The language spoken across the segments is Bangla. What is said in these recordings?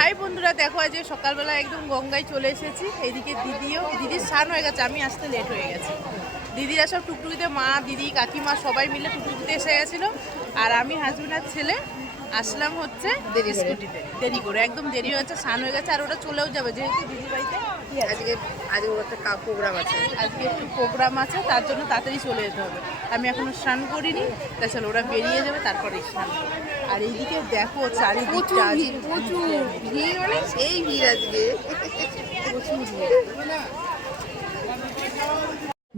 হাই বন্ধুরা দেখো আজ সকালবেলা একদম গঙ্গায় চলে এসেছি। এইদিকে দিদিও দিদির স্নান হয়ে গেছে আমি আসতে লেট হয়ে গেছে। দিদিরা সব টুকটুকিতে মা দিদি কাকিমা সবাই মিলে টুকটুকিতে এসে গেছিল। আর আমি হাজবেন্ড আর ছেলে আসলাম হচ্ছে দেরি স্কুটিতে। দেরি করে একদম দেরি হয়েছে স্নান হয়ে গেছে আর ওটা চলেও যাবে যেহেতু দিদি বাড়িতে। আজকে আজকে একটা প্রোগ্রাম আছে। আজকে একটু প্রোগ্রাম আছে তার জন্য তাড়াতাড়ি চলে যেতে হবে। আমি এখনও স্নান করিনি তাছাড়া ওরা বেরিয়ে যাবে তারপরে স্নান। আর এইদিকে দেখো চারিদিকটা প্রচুর ভিড় মানে সেই ভিড় আজকে। প্রচুর ভিড়।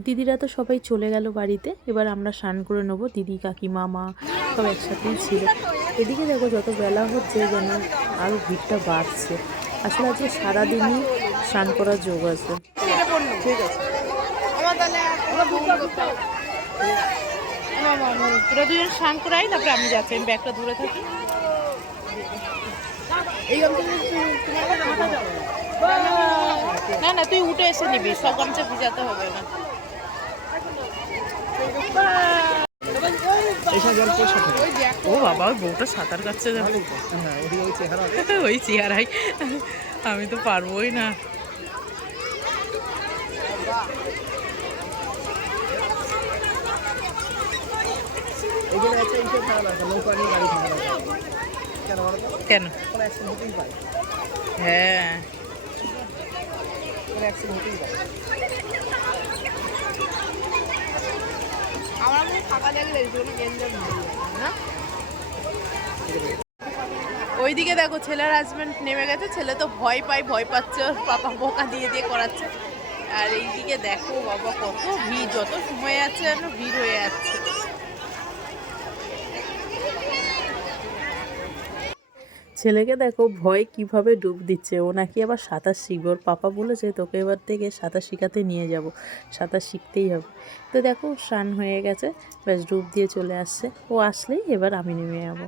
দিদিরা তো সবাই চলে গেল বাড়িতে এবার আমরা স্নান করে নেব। দিদি কাকিমা মা সব একসাথেই ছিল। এদিকে দেখো যত বেলা হচ্ছে যেন আরও ভিড়টা বাড়ছে। আসলে আজকে সারাদিনই স্নান করার যোগ আছে। ঠিক আছে। আমার তাহলে আমরা ভ্রমণ তোরা দুজন স্নান করাই তারপরে আমি যাচ্ছি আমি ব্যাগটা দূরে থাকি। না না তুই উঠে এসে নিবি সব গামছা ভিজাতে হবে না। ও বাবা ওই বউটা সাঁতার কাটছে ওই চেহারাই আমি তো পারবোই না এই জন্য একটা ইসে থাকা দরকার নৌকা নিয়ে গাড়ি থাকা দরকার কেন হ্যাঁ। আমার মনে ফাঁকা দেখলে না? ওইদিকে দেখো ছেলের হাজবেন্ড নেমে গেছে ছেলে তো ভয় পায় ভয় পাচ্ছে পাপা বোকা দিয়ে দিয়ে করাচ্ছে। আর এইদিকে দেখো বাবা, কত ভিড়। যত সময় আছে যেন ভিড় হয়ে যাচ্ছে। ছেলেকে দেখো, ভয় কীভাবে ডুব দিচ্ছে। ও নাকি আবার সাঁতার শিখবে। ওর পাপা বলেছে, তোকে এবার থেকে সাঁতার শেখাতে নিয়ে যাব। সাঁতার শিখতেই হবে। তো দেখো, স্নান হয়ে গেছে। ব্যাস, ডুব দিয়ে চলে আসছে। ও আসলেই এবার আমি নেমে যাব।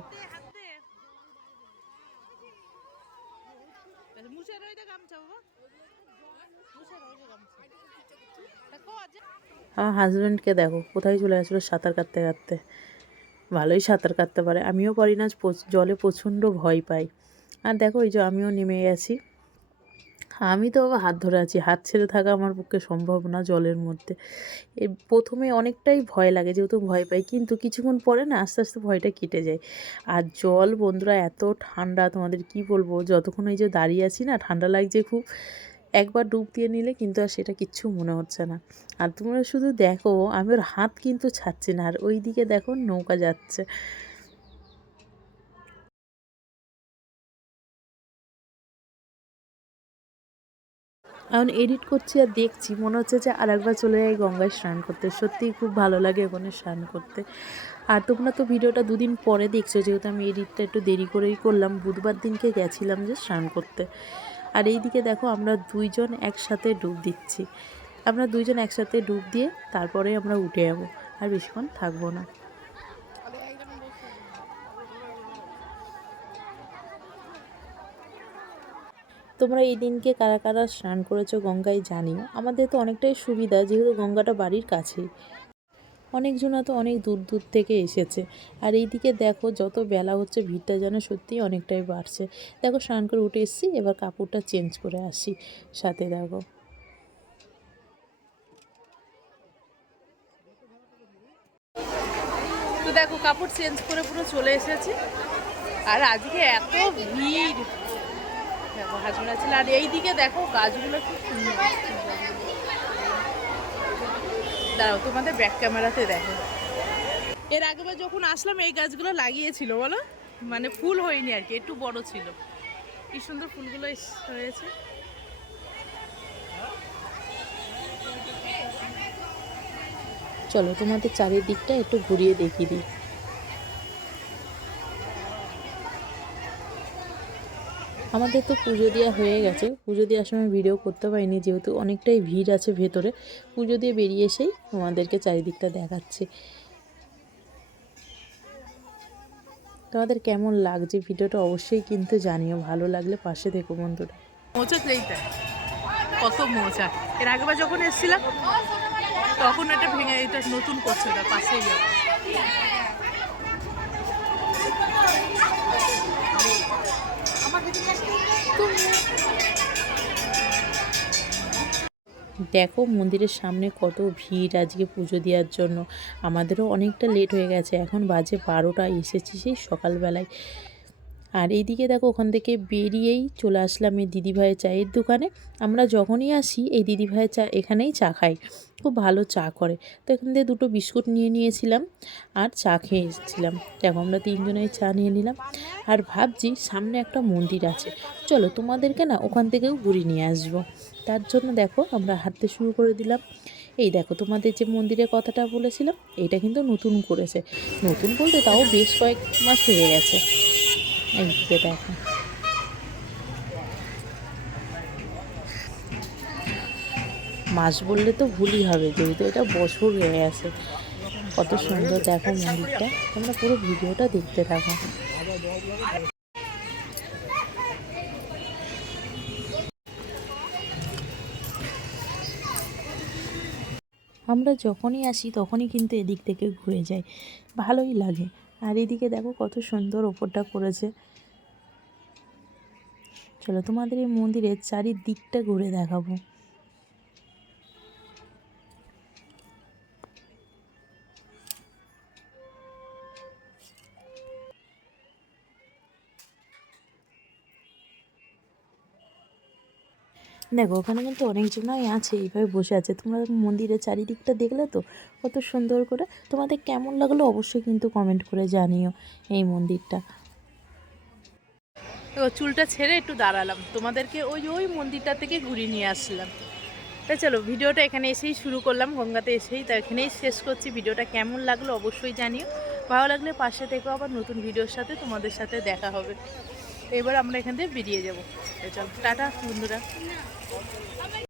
আমার হাজব্যান্ডকে দেখো, কোথায় চলে গেছিল সাঁতার কাটতে কাটতে। ভালোই সাঁতার কাটতে পারে। আমিও পারি না জলে প্রচণ্ড ভয় পাই। আর দেখো, এই যে আমিও নেমে গেছি। আমি তো হাত ধরে আছি। হাত ছেড়ে থাকা আমার পক্ষে সম্ভব না জলের মধ্যে। প্রথমে অনেকটাই ভয় লাগে, যেহেতু ভয় পাই। কিন্তু কিছুক্ষণ পরে না, আস্তে আস্তে ভয়টা কেটে যায়। আর জল বন্ধুরা, এত ঠান্ডা, তোমাদের কি বলব? যতক্ষণ এই যে দাঁড়িয়ে আছি না, ঠান্ডা লাগছে খুব। একবার ডুব দিয়ে নিলে কিন্তু আর সেটা কিচ্ছু মনে হচ্ছে না। আর তোমরা শুধু দেখো, আমি ওর হাত কিন্তু ছাড়ছি না, আর ওই দিকে দেখো নৌকা যাচ্ছে। এখন এডিট করছি আর দেখছি, মনে হচ্ছে যে আর একবার চলে যাই গঙ্গায় স্নান করতে। সত্যিই খুব ভালো লাগে ওখানে স্নান করতে। আর তোমরা তো ভিডিওটা দুদিন পরে দেখছ, যেহেতু আমি এডিটটা একটু দেরি করেই করলাম, বুধবার দিনকে গেছিলাম যে স্নান করতে। আর এই দিকে দেখো আমরা দুইজন একসাথে ডুব দিচ্ছি। আমরা দুইজন একসাথে ডুব দিয়ে তারপরে আমরা উঠে যাব আর বেশিক্ষণ থাকব না। তোমরা এই দিনকে কারা কারা স্নান করেছ গঙ্গায় জানিও আমাদের তো অনেকটাই সুবিধা, যেহেতু গঙ্গাটা বাড়ির কাছেই। অনেকজনা তো অনেক দূর দূর থেকে এসেছে। আর এইদিকে দেখো যত বেলা হচ্ছে, ভিড়টা যেন সত্যিই অনেকটাই বাড়ছে। দেখো স্নান করে উঠে এসেছি, এবার কাপড়টা চেঞ্জ করে আসি সাথে, দেখো। তো দেখো, কাপড় চেঞ্জ করে পুরো চলে এসেছি। আর আজকে এত ভিড়। দেখো, হাজবেন্ড আছে আর এইদিকে দেখো গাছগুলো কি সুন্দর। দাঁড়াও, তোমাদের ব্যাক ক্যামেরাতে দেখো। এর আগেবার যখন আসলাম, এই গাছগুলো লাগিয়েছিল, বলো? মানে ফুল হয়নি আর কি, একটু বড় ছিল। কি সুন্দর ফুলগুলো হয়েছে। চলো, তোমাদের চারিদিকটা একটু ঘুরিয়ে দেখিয়ে দিই। আমাদের তো পুজো দেওয়া হয়ে গেছে। পুজো দেওয়ার সময় ভিডিও করতে পারিনি, যেহেতু অনেকটাই ভিড় আছে ভেতরে। পুজো দিয়ে বেরিয়ে এসেই তোমাদেরকে চারিদিকটা দেখাচ্ছে। তোমাদের কেমন লাগছে ভিডিওটা অবশ্যই কিন্তু জানিও। ভালো লাগলে পাশে থেকো বন্ধুরা। মোচা কত মোচা এর আগেবার যখন এসেছিলাম, তখন এটা ভেঙে, এটা নতুন করছে ওটা পাশেই দেখো, মন্দিরের সামনে কত ভিড় আজকে পুজো দেওয়ার জন্য। আমাদেরও অনেকটা লেট হয়ে গেছে। এখন বাজে বারোটা, এসেছি সেই সকালবেলায়। আর এইদিকে দেখো ওখান থেকে বেরিয়েই চলে আসলাম এই দিদিভাইয়ের চায়ের দোকানে। আমরা যখনই আসি, এই দিদিভাইয়ের চা এখানেই চা খাই। খুব ভালো চা করে। তো এখান থেকে দুটো বিস্কুট নিয়ে নিয়েছিলাম আর চা খেয়ে এসেছিলাম দেখো আমরা তিনজনেই চা নিয়ে নিলাম। আর ভাবছি সামনে একটা মন্দির আছে। চলো তোমাদেরকে না ওখান থেকেও ঘুরিয়ে নিয়ে আসব। তার জন্য দেখো আমরা হাঁটতে শুরু করে দিলাম। এই দেখো তোমাদের যে মন্দিরের কথাটা বলেছিলাম, এটা কিন্তু নতুন করেছে। নতুন বলতে তাও বেশ কয়েক মাস হয়ে গেছে। এইদিকে দেখো। মাস বললে তো ভুলই হবে, যেহেতু এটা বছর হয়ে আছে কত সুন্দর দেখো মন্দিরটা। তোমরা পুরো ভিডিওটা দেখতে থাকো। আমরা যখনই আসি, তখনই কিন্তু এদিক থেকে ঘুরে যাই। ভালোই লাগে। আর এদিকে দেখো কত সুন্দর ওপরটা করেছে। চলো তোমাদের এই মন্দিরের চারিদিকটা ঘুরে দেখাবো। দেখো, ওখানে কিন্তু অনেকজনই আছে, এইভাবে বসে আছে। তোমরা মন্দিরের চারিদিকটা দেখলে তো কত সুন্দর করে। তোমাদের কেমন লাগল অবশ্যই কিন্তু কমেন্ট করে জানিও এই মন্দিরটা। তো চুলটা ছেড়ে একটু দাঁড়ালাম। তোমাদেরকে ওই ওই মন্দিরটা থেকে ঘুরিয়ে নিয়ে আসলাম। তাই চলো, ভিডিওটা এখানে এসেই শুরু করলাম, গঙ্গাতে এসেই তা এখানেই শেষ করছি। ভিডিওটা কেমন লাগল অবশ্যই জানিও। ভালো লাগলে পাশে থেকেও আবার নতুন ভিডিওর সাথে তোমাদের সাথে দেখা হবে। এবার আমরা এখান থেকে বেরিয়ে যাব। চল টাটা বন্ধুরা।